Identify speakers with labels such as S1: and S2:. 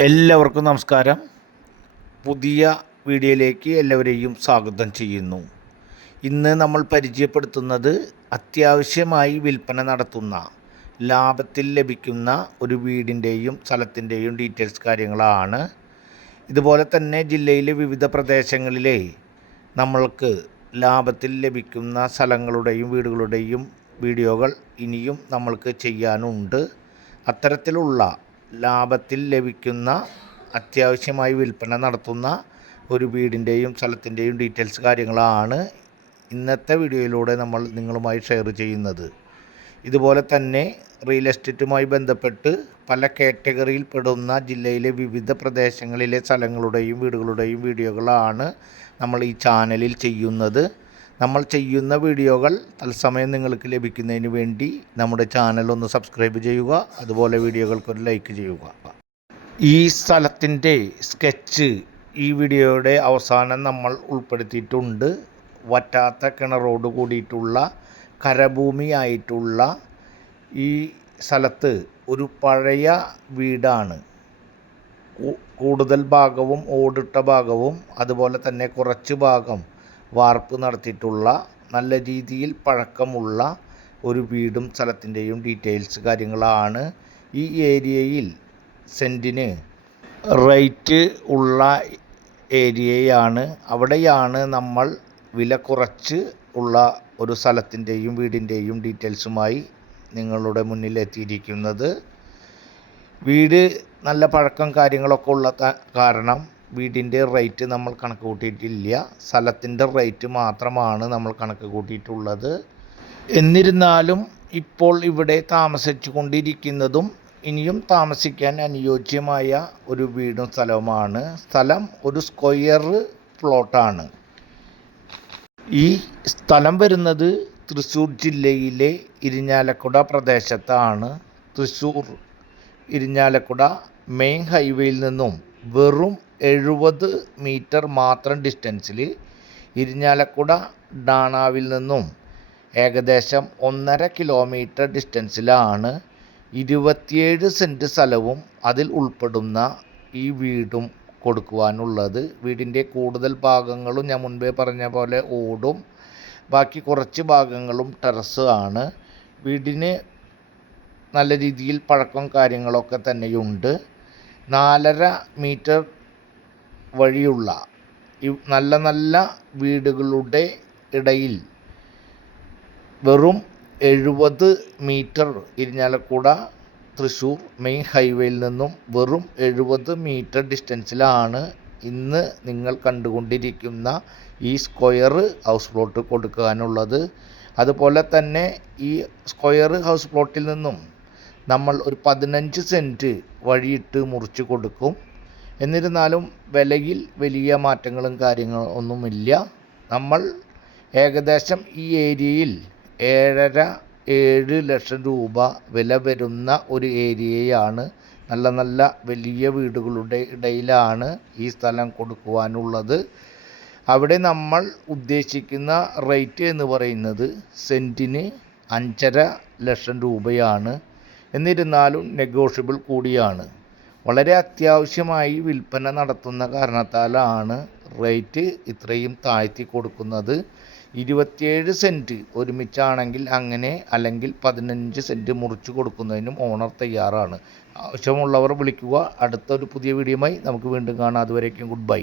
S1: എല്ലാവർക്കും നമസ്കാരം. പുതിയ വീഡിയോയിലേക്ക് എല്ലാവരെയും സ്വാഗതം ചെയ്യുന്നു. ഇന്ന് നമ്മൾ പരിചയപ്പെടുത്തുന്നത് അത്യാവശ്യമായി വിൽപ്പന നടത്തുന്ന ലാഭത്തിൽ ലഭിക്കുന്ന ഒരു വീടിന്റെയും സ്ഥലത്തിന്റെയും ഡീറ്റെയിൽസ് കാര്യങ്ങളാണ്. ഇതുപോലെ തന്നെ ജില്ലയിലെ വിവിധ പ്രദേശങ്ങളിലെ നമ്മൾക്ക് ലാഭത്തിൽ ലഭിക്കുന്ന സ്ഥലങ്ങളുടെയും വീടുകളുടെയും വീഡിയോകൾ ഇനിയും നമ്മൾക്ക് ചെയ്യാനുണ്ട്. അത്തരത്തിലുള്ള ലാഭത്തിൽ ലഭിക്കുന്ന അത്യാവശ്യമായി വിൽപ്പന നടത്തുന്ന ഒരു വീടിന്റെയും സ്ഥലത്തിന്റെയും ഡീറ്റെയിൽസ് കാര്യങ്ങളാണ് ഇന്നത്തെ വീഡിയോയിലൂടെ നമ്മൾ നിങ്ങളുമായി ഷെയർ ചെയ്യുന്നത്. ഇതുപോലെ തന്നെ റിയൽ എസ്റ്റേറ്റുമായി ബന്ധപ്പെട്ട് പല കാറ്റഗറിയിൽ പെടുന്ന ജില്ലയിലെ വിവിധ പ്രദേശങ്ങളിലെ സ്ഥലങ്ങളുടെയും വീടുകളുടെയും വീഡിയോകളാണ് നമ്മൾ ഈ ചാനലിൽ ചെയ്യുന്നത്. നമ്മൾ ചെയ്യുന്ന വീഡിയോകൾ തത്സമയം നിങ്ങൾക്ക് ലഭിക്കുന്നതിന് വേണ്ടി നമ്മുടെ ചാനൽ ഒന്ന് സബ്സ്ക്രൈബ് ചെയ്യുക അതുപോലെ വീഡിയോകൾക്കൊരു ലൈക്ക് ചെയ്യുക. ഈ സ്ഥലത്തിന്റെ സ്കെച്ച് ഈ വീഡിയോയുടെ അവസാനം നമ്മൾ ഉൾപ്പെടുത്തിയിട്ടുണ്ട്. വറ്റാത്ത കിണറോട് കൂടിയിട്ടുള്ള കരഭൂമിയായിട്ടുള്ള ഈ സ്ഥലത്ത് ഒരു പഴയ വീടാണ്. കൂടുതൽ ഭാഗവും ഓടിട്ട ഭാഗവും അതുപോലെ തന്നെ കുറച്ച് ഭാഗം വാർപ്പ് നടത്തിയിട്ടുള്ള നല്ല രീതിയിൽ പഴക്കമുള്ള ഒരു വീടും സ്ഥലത്തിന്റെയും ഡീറ്റെയിൽസ് കാര്യങ്ങളാണ് ഈ ഏരിയയിൽ സെന്റിന് റേറ്റ് ഉള്ള ഏരിയയാണ്. അവിടെയാണ് നമ്മൾ വില കുറച്ച് ഉള്ള ഒരു സ്ഥലത്തിന്റെയും വീടിന്റെയും ഡീറ്റെയിൽസുമായി നിങ്ങളുടെ മുന്നിൽ എത്തിയിരിക്കുന്നത്. വീട് നല്ല പഴക്കം കാര്യങ്ങളൊക്കെ ഉള്ള കാരണം വീടിന്റെ റേറ്റ് നമ്മൾ കണക്ക് കൂട്ടിയിട്ടില്ല സ്ഥലത്തിന്റെ റേറ്റ് മാത്രമാണ് നമ്മൾ കണക്ക് കൂട്ടിയിട്ടുള്ളത് എന്നിരുന്നാലും ഇപ്പോൾ ഇവിടെ താമസിച്ചു കൊണ്ടിരിക്കുന്നതും ഇനിയും താമസിക്കാൻ അനുയോജ്യമായ ഒരു വീടും സ്ഥലവുമാണ്. സ്ഥലം ഒരു സ്ക്വയർ പ്ലോട്ടാണ്. ഈ സ്ഥലം വരുന്നത് തൃശ്ശൂർ ജില്ലയിലെ ഇരിഞ്ഞാലക്കുട പ്രദേശത്താണ്. തൃശ്ശൂർ ഇരിഞ്ഞാലക്കുട മെയിൻ ഹൈവേയിൽ നിന്നും വെറും എഴുപത് മീറ്റർ മാത്രം ഡിസ്റ്റൻസിൽ ഇരിഞ്ഞാലക്കുട ഡാണാവിൽ നിന്നും ഏകദേശം ഒന്നര കിലോമീറ്റർ ഡിസ്റ്റൻസിലാണ് ഇരുപത്തിയേഴ് സെന്റ് സ്ഥലവും അതിൽ ഉൾപ്പെടുന്ന ഈ വീടും കൊടുക്കുവാനുള്ളത്. വീടിന്റെ കൂടുതൽ ഭാഗങ്ങളും ഞാൻ മുൻപേ പറഞ്ഞ പോലെ ഓടും. ബാക്കി കുറച്ച് ഭാഗങ്ങളും ടെറസ് ആണ്. വീടിന് നല്ല രീതിയിൽ പഴക്കം കാര്യങ്ങളൊക്കെ തന്നെയുണ്ട്. നാലര മീറ്റർ വഴിയുള്ള നല്ല നല്ല വീടുകളുടെ ഇടയിൽ വെറും എഴുപത് മീറ്റർ ഇരിഞ്ഞാലക്കുട തൃശ്ശൂർ മെയിൻ ഹൈവേയിൽ നിന്നും വെറും എഴുപത് മീറ്റർ ഡിസ്റ്റൻസിലാണ് ഇന്ന് നിങ്ങൾ കണ്ടുകൊണ്ടിരിക്കുന്ന ഈ സ്ക്വയർ ഹൗസ് പ്ലോട്ട് കൊടുക്കാനുള്ളത്. അതുപോലെ തന്നെ ഈ സ്ക്വയർ ഹൗസ് പ്ലോട്ടിൽ നിന്നും നമ്മൾ ഒരു പതിനഞ്ച് സെന്റ് വഴിയിട്ട് മുറിച്ച് കൊടുക്കും. എന്നിരുന്നാലും വിലയിൽ വലിയ മാറ്റങ്ങളും കാര്യങ്ങളും ഒന്നുമില്ല. നമ്മൾ ഏകദേശം ഈ ഏരിയയിൽ ഏഴര ഏഴ് ലക്ഷം രൂപ വില വരുന്ന ഒരു ഏരിയയാണ്. നല്ല നല്ല വലിയ വീടുകളുടെ ഇടയിലാണ് ഈ സ്ഥലം കൊടുക്കുവാനുള്ളത്. അവിടെ നമ്മൾ ഉദ്ദേശിക്കുന്ന റേറ്റ് എന്ന് പറയുന്നത് സെന്റിന് അഞ്ചര ലക്ഷം രൂപയാണ്. എന്നിരുന്നാലും നെഗോഷ്യബിൾ കൂടിയാണ്. വളരെ അത്യാവശ്യമായി വിൽപ്പന നടത്തുന്ന കാരണത്താലാണ് റേറ്റ് ഇത്രയും താഴ്ത്തി കൊടുക്കുന്നത്. ഇരുപത്തിയേഴ് സെന്റ് ഒരുമിച്ചാണെങ്കിൽ അങ്ങനെ അല്ലെങ്കിൽ പതിനഞ്ച് സെന്റ് മുറിച്ച് കൊടുക്കുന്നതിനും ഓണർ തയ്യാറാണ്. ആവശ്യമുള്ളവർ വിളിക്കുക. അടുത്തൊരു പുതിയ വീഡിയോയുമായി നമുക്ക് വീണ്ടും കാണാം. അതുവരേക്കും ഗുഡ് ബൈ.